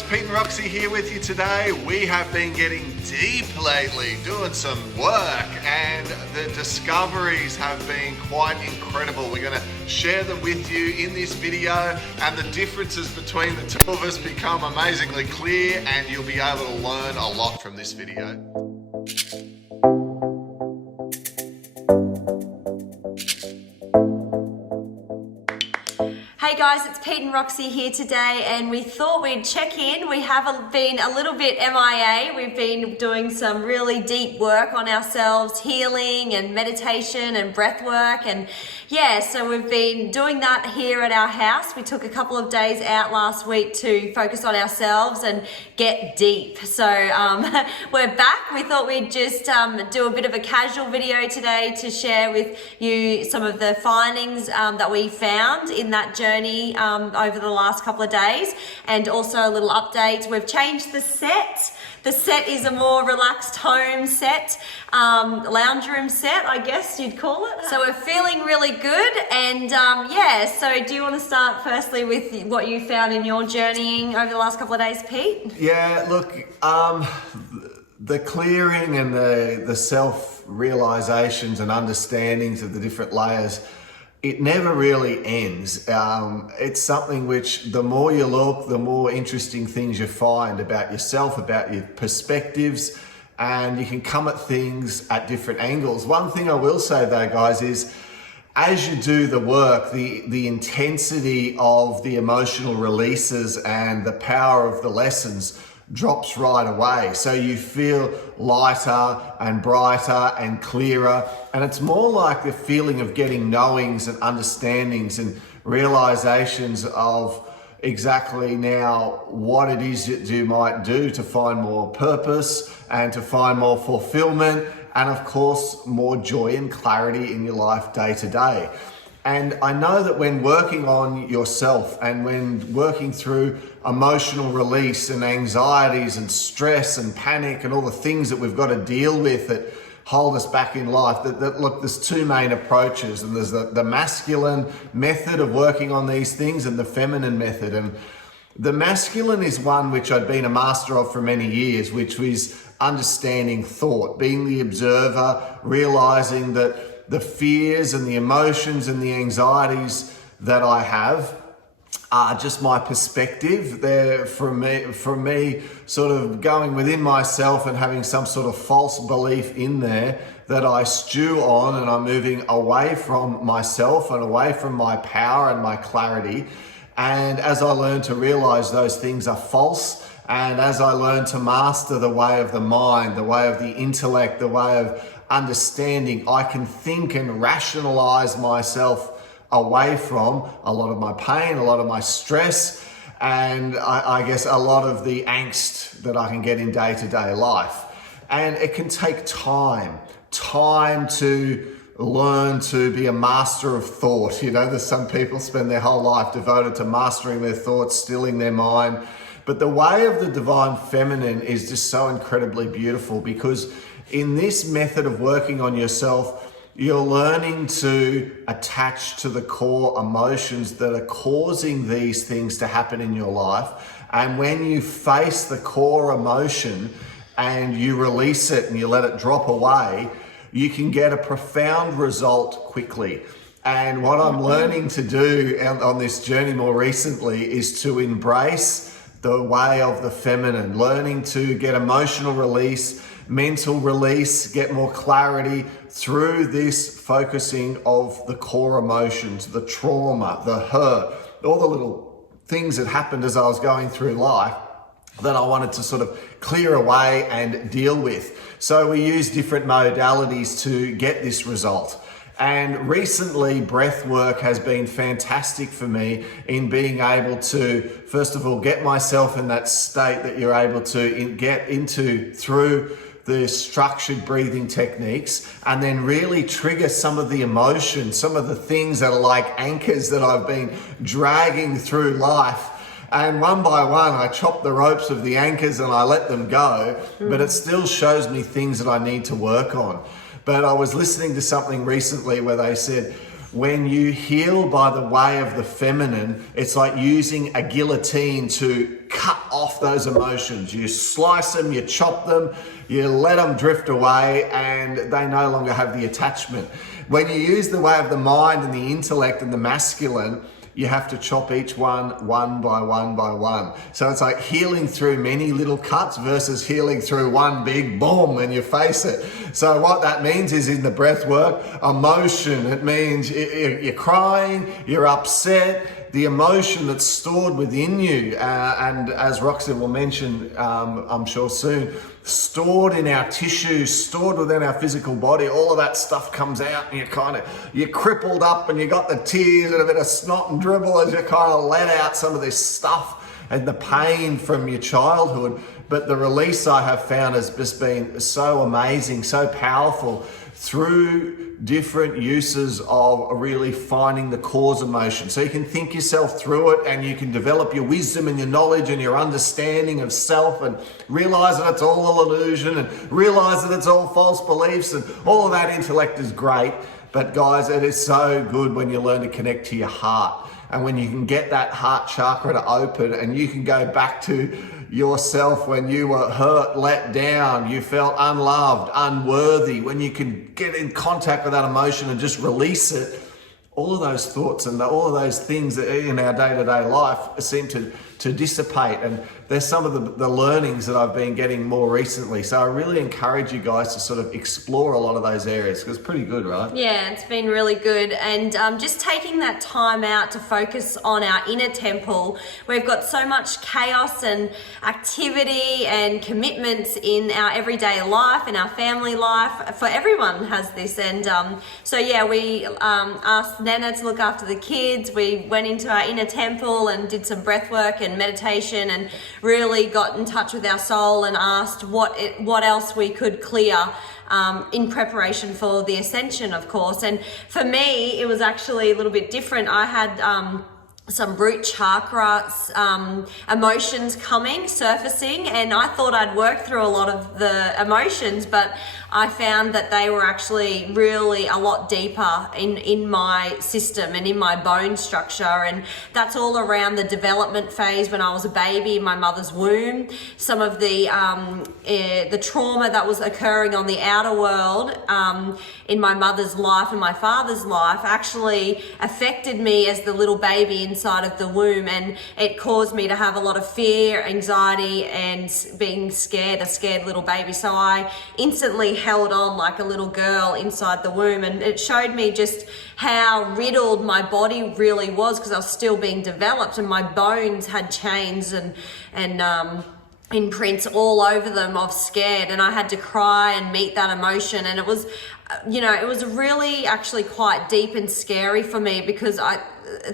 guys, Pete and Roxy here with you today. We have been getting deep lately, doing some work, and the discoveries have been quite incredible. We're going to share them with you in this video, and the differences between the two of us become amazingly clear, and you'll be able to learn a lot from this video. Hey guys, it's Pete and Roxy here today, and we thought we'd check in. We have been a little bit MIA. We've been doing some really deep work on ourselves, healing and meditation and breath work, and yeah, so we've been doing that here at our house. We took a couple of days out last week to focus on ourselves and get deep. So we're back. We thought we'd just do a bit of a casual video today to share with you some of the findings that we found in that journey over the last couple of days, and also a little update. We've changed the set. The set is a more relaxed home set, lounge room set, I guess you'd call it. So we're feeling really good, and yeah, so do you want to start firstly with what you found in your journeying over the last couple of days, Pete? Yeah, look, the clearing and the self-realizations and understandings of the different layers, it never really ends. It's something which the more you look, the more interesting things you find about yourself, about your perspectives, and you can come at things at different angles. One thing I will say though, guys, is as you do the work, the intensity of the emotional releases and the power of the lessons drops right away. So you feel lighter and brighter and clearer. And it's more like the feeling of getting knowings and understandings and realizations of exactly now what it is that you might do to find more purpose and to find more fulfillment, and of course, more joy and clarity in your life day to day. And I know that when working on yourself and when working through emotional release and anxieties and stress and panic and all the things that we've got to deal with that hold us back in life, that look, there's two main approaches, and there's the masculine method of working on these things and the feminine method. And the masculine is one which I'd been a master of for many years, which was understanding thought, being the observer, realizing that the fears and the emotions and the anxieties that I have are just my perspective. They're from me sort of going within myself and having some sort of false belief in there that I stew on, and I'm moving away from myself and away from my power and my clarity. And as I learn to realize those things are false, and as I learn to master the way of the mind, the way of the intellect, the way of understanding, I can think and rationalize myself away from a lot of my pain, a lot of my stress, and I guess a lot of the angst that I can get in day-to-day life. And it can take time to learn to be a master of thought. You know, there's some people spend their whole life devoted to mastering their thoughts, stilling their mind. But the way of the divine feminine is just so incredibly beautiful, because in this method of working on yourself, you're learning to attach to the core emotions that are causing these things to happen in your life. And when you face the core emotion and you release it and you let it drop away, you can get a profound result quickly. And what I'm learning to do on this journey more recently is to embrace the way of the feminine, learning to get emotional release, mental release, get more clarity through this focusing of the core emotions, the trauma, the hurt, all the little things that happened as I was going through life that I wanted to sort of clear away and deal with. So we use different modalities to get this result. And recently, breath work has been fantastic for me in being able to, first of all, get myself in that state that you're able to get into through the structured breathing techniques, and then really trigger some of the emotions, some of the things that are like anchors that I've been dragging through life. And one by one, I chop the ropes of the anchors and I let them go, but it still shows me things that I need to work on. But I was listening to something recently where they said, When you heal by the way of the feminine, it's like using a guillotine to cut off those emotions. You slice them, you chop them, you let them drift away, and they no longer have the attachment. When you use the way of the mind and the intellect and the masculine, you have to chop each one by one. So it's like healing through many little cuts versus healing through one big boom and you face it. So what that means is, in the breath work, emotion, it means you're crying, you're upset, the emotion that's stored within you, and as Roxy will mention, I'm sure soon, stored in our tissues, stored within our physical body, all of that stuff comes out, and you're crippled up, and you got the tears and a bit of snot and dribble as you kind of let out some of this stuff and the pain from your childhood. But the release, I have found, has just been so amazing, so powerful, through different uses of really finding the cause emotion. So you can think yourself through it, and you can develop your wisdom and your knowledge and your understanding of self, and realize that it's all an illusion, and realize that it's all false beliefs, and all of that intellect is great. But guys, it is so good when you learn to connect to your heart, and when you can get that heart chakra to open, and you can go back to yourself when you were hurt, let down, you felt unloved, unworthy. When you can get in contact with that emotion and just release it, all of those thoughts and all of those things that in our day-to-day life seem to dissipate. And there's some of the learnings that I've been getting more recently. So I really encourage you guys to sort of explore a lot of those areas, because it's pretty good, right? Yeah, it's been really good. And just taking that time out to focus on our inner temple. We've got so much chaos and activity and commitments in our everyday life, in our family life. For everyone has this. And so yeah, we asked Nana to look after the kids. We went into our inner temple and did some breath work and meditation, and really got in touch with our soul and asked what else we could clear in preparation for the ascension, of course. And for me, it was actually a little bit different. I had some root chakra emotions surfacing, and I thought I'd work through a lot of the emotions, but I found that they were actually really a lot deeper in my system and in my bone structure. And that's all around the development phase when I was a baby in my mother's womb. Some of the trauma that was occurring on the outer world in my mother's life and my father's life actually affected me as the little baby inside of the womb, and it caused me to have a lot of fear, anxiety, and being scared, a scared little baby. So I instantly held on like a little girl inside the womb, and it showed me just how riddled my body really was, because I was still being developed, and my bones had chains and imprints all over them of scared, and I had to cry and meet that emotion. And it was, it was really actually quite deep and scary for me, because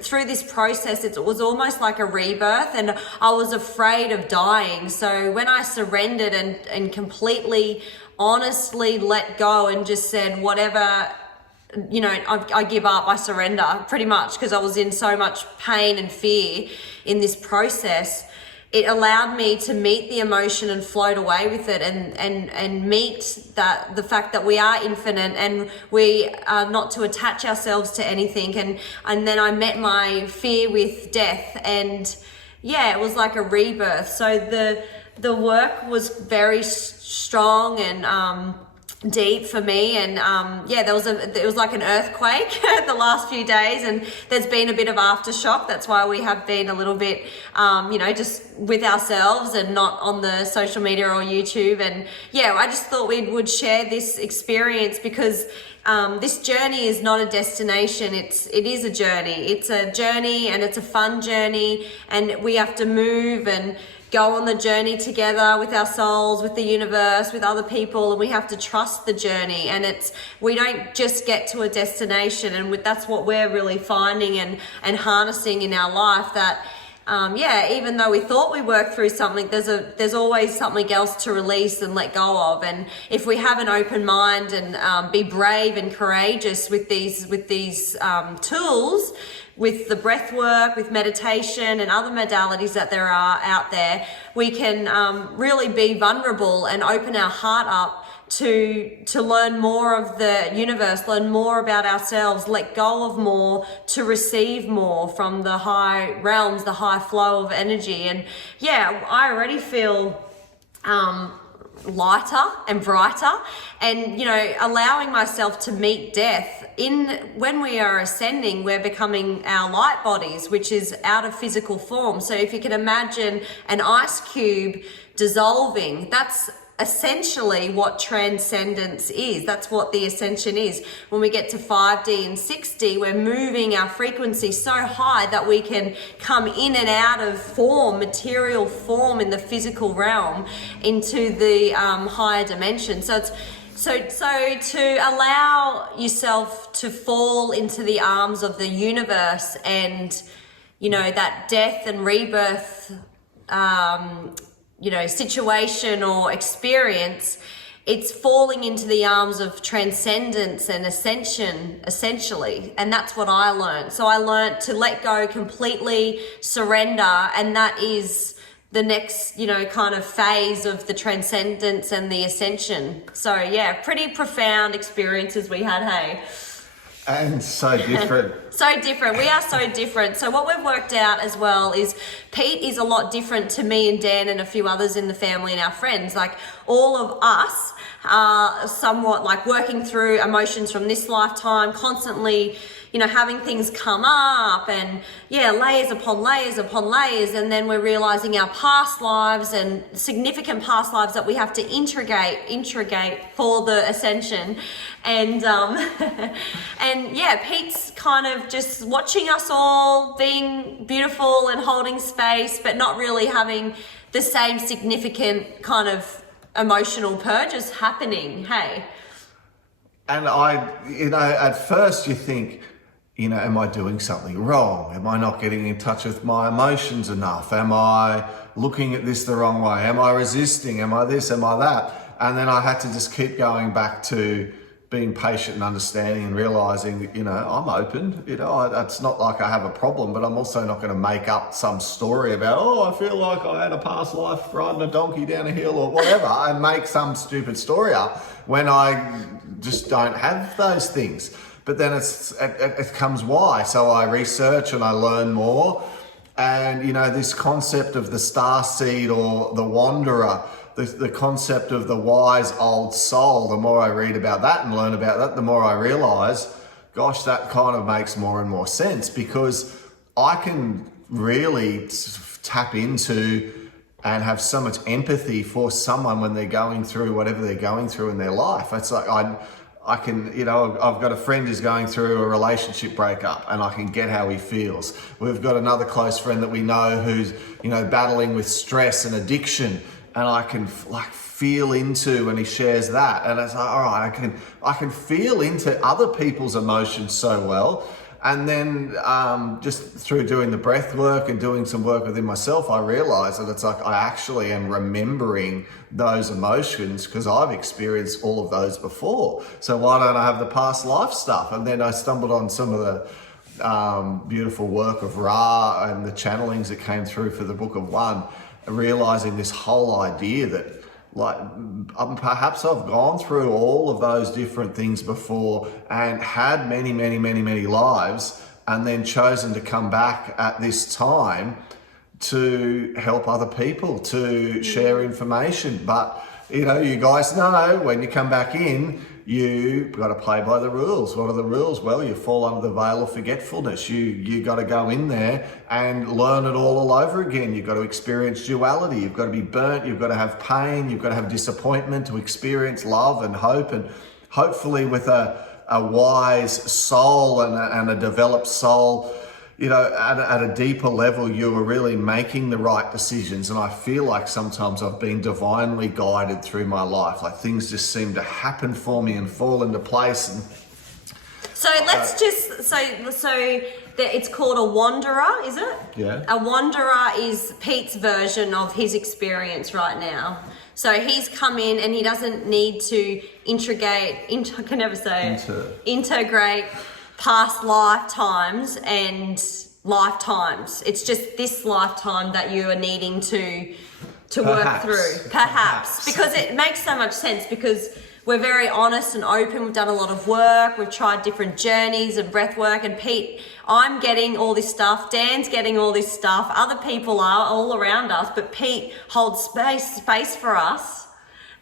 through this process, it was almost like a rebirth, and I was afraid of dying. So when I surrendered and completely, honestly let go and just said, whatever, I give up, I surrender, pretty much, because I was in so much pain and fear in this process, it allowed me to meet the emotion and float away with it, and meet the fact that we are infinite, and we are not to attach ourselves to anything. And then I met my fear with death, and yeah, it was like a rebirth. So the work was very strong and deep for me, and it was like an earthquake the last few days, and there's been a bit of aftershock. That's why we have been a little bit just with ourselves and not on the social media or YouTube. And yeah, I just thought we would share this experience, because this journey is not a destination. It is a journey. It's a journey, and it's a fun journey, and we have to move and go on the journey together with our souls, with the universe, with other people, and we have to trust the journey. And we don't just get to a destination, and that's what we're really finding and harnessing in our life, that even though we thought we worked through something, there's always something else to release and let go of. And if we have an open mind and be brave and courageous with these tools, with the breath work, with meditation and other modalities that there are out there, we can really be vulnerable and open our heart up to learn more of the universe, learn more about ourselves, let go of more to receive more from the high realms, the high flow of energy. And yeah, I already feel lighter and brighter, and allowing myself to meet death. When we are ascending, we're becoming our light bodies, which is out of physical form. So if you can imagine an ice cube dissolving, that's essentially what transcendence is. That's what the ascension is. When we get to 5D and 6D, we're moving our frequency so high that we can come in and out of form, material form in the physical realm, into the higher dimension. So to allow yourself to fall into the arms of the universe, and that death and rebirth situation or experience, it's falling into the arms of transcendence and ascension, essentially. And that's what I learned. So I learned to let go completely, surrender, and that is the next, kind of phase of the transcendence and the ascension. So yeah, pretty profound experiences we had, hey? And so different. So different. We are so different. So what we've worked out as well is Pete is a lot different to me and Dan and a few others in the family and our friends. Like, all of us are somewhat like working through emotions from this lifetime, constantly, having things come up, and layers upon layers upon layers. And then we're realizing our past lives and significant past lives that we have to integrate for the ascension. And Pete's kind of just watching us all being beautiful and holding space, but not really having the same significant kind of emotional purges happening, hey? And at first you think, am I doing something wrong? Am I not getting in touch with my emotions enough? Am I looking at this the wrong way? Am I resisting? Am I this? Am I that? And then I had to just keep going back to being patient and understanding and realizing, I'm open. It's not like I have a problem, but I'm also not going to make up some story about, I feel like I had a past life riding a donkey down a hill or whatever, and make some stupid story up when I just don't have those things. But then it comes why. So I research and I learn more. And, this concept of the starseed or the wanderer, the concept of the wise old soul, the more I read about that and learn about that, the more I realize, gosh, that kind of makes more and more sense, because I can really tap into and have so much empathy for someone when they're going through whatever they're going through in their life. It's like I can, I've got a friend who's going through a relationship breakup, and I can get how he feels. We've got another close friend that we know who's, battling with stress and addiction, and I can feel into when he shares that. And it's like, all right, I can feel into other people's emotions so well. And then just through doing the breath work and doing some work within myself, I realized that it's like I actually am remembering those emotions because I've experienced all of those before. So why don't I have the past life stuff? And then I stumbled on some of the beautiful work of Ra and the channelings that came through for the Book of One, realizing this whole idea that perhaps I've gone through all of those different things before and had many, many, many, many lives, and then chosen to come back at this time to help other people, to share information. But, you guys know when you come back in, you got to play by the rules. What are the rules? Well, you fall under the veil of forgetfulness. You got to go in there and learn it all over again. You've got to experience duality. You've got to be burnt. You've got to have pain. You've got to have disappointment to experience love and hope. And hopefully with a wise soul and a developed soul, at a deeper level, you are really making the right decisions. And I feel like sometimes I've been divinely guided through my life. Like things just seem to happen for me and fall into place. And so let's it's called a wanderer, is it? Yeah. A wanderer is Pete's version of his experience right now. So he's come in and he doesn't need to integrate past lifetimes and lifetimes. It's just this lifetime that you are needing to work through. Perhaps. Because it makes so much sense, because we're very honest and open. We've done a lot of work. We've tried different journeys of breath work. And Pete, I'm getting all this stuff. Dan's getting all this stuff. Other people are all around us, but Pete holds space for us.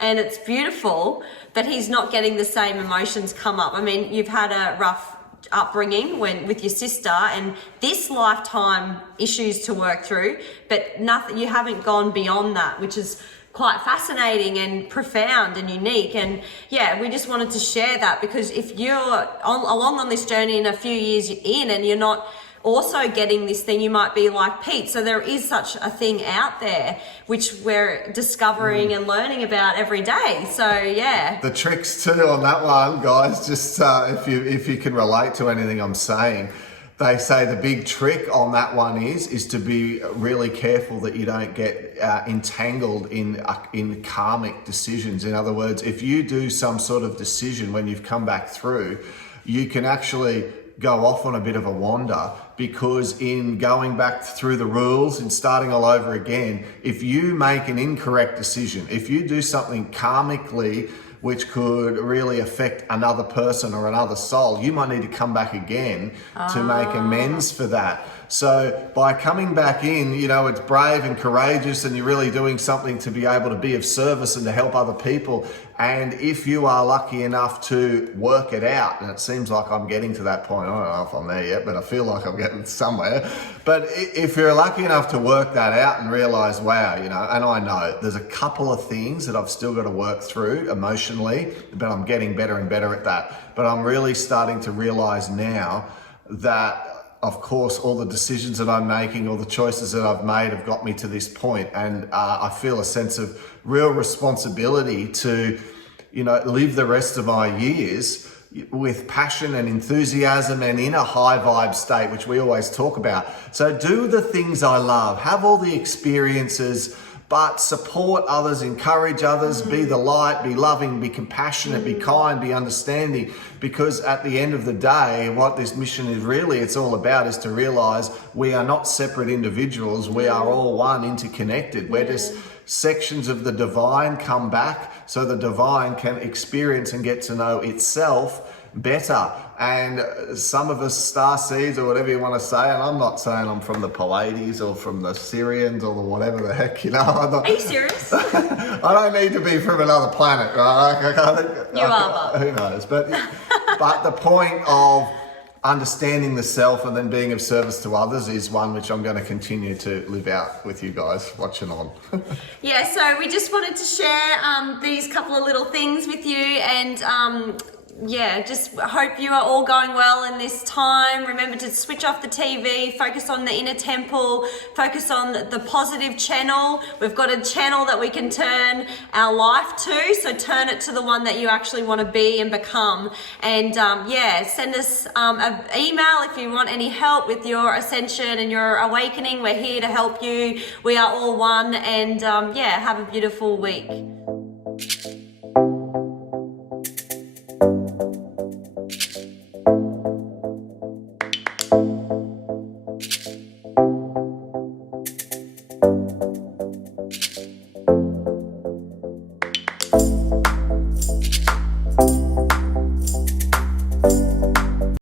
And it's beautiful, but he's not getting the same emotions come up. I mean, you've had a rough upbringing with your sister and this lifetime issues to work through, but nothing, you haven't gone beyond that, which is quite fascinating and profound and unique. And yeah, we just wanted to share that, because if you're along on this journey in a few years in and you're not also getting this thing, you might be like Pete. So there is such a thing out there which we're discovering and learning about every day. So yeah, the tricks too on that one, guys, just if you can relate to anything I'm saying, they say the big trick on that one is to be really careful that you don't get entangled in karmic decisions. In other words, if you do some sort of decision when you've come back through, you can actually go off on a bit of a wander, because in going back through the rules and starting all over again, if you make an incorrect decision, if you do something karmically which could really affect another person or another soul, you might need to come back again to make amends for that. So by coming back in, you know, it's brave and courageous, and you're really doing something to be able to be of service and to help other people. And if you are lucky enough to work it out, and it seems like I'm getting to that point, I don't know if I'm there yet, but I feel like I'm getting somewhere. But if you're lucky enough to work that out and realize, wow, you know, and I know there's a couple of things that I've still got to work through emotionally, but I'm getting better and better at that. But I'm really starting to realize now that, of course, all the decisions that I'm making, all the choices that I've made have got me to this point. And I feel a sense of real responsibility to, you know, live the rest of my years with passion and enthusiasm and in a high vibe state, which we always talk about. So do the things I love, have all the experiences, but support others, encourage others, be the light, be loving, be compassionate, be kind, be understanding. Because at the end of the day, what this mission is really, it's all about, is to realize we are not separate individuals. We are all one, interconnected. We're just sections of the divine come back so the divine can experience and get to know itself better. And some of us starseeds, or whatever you want to say, and I'm not saying I'm from the Pleiades or from the Syrians or the whatever the heck, you know. Are you serious? I don't need to be from another planet, right? You are, but who knows? But the point of understanding the self and then being of service to others is one which I'm going to continue to live out with you guys watching on. Yeah, so we just wanted to share these couple of little things with you, and yeah, just hope you are all going well in this time. Remember to switch off the TV, focus on the inner temple, focus on the positive channel. We've got a channel that we can turn our life to, so turn it to the one that you actually want to be and become. And yeah, send us an email if you want any help with your ascension and your awakening. We're here to help you. We are all one, and yeah, have a beautiful week.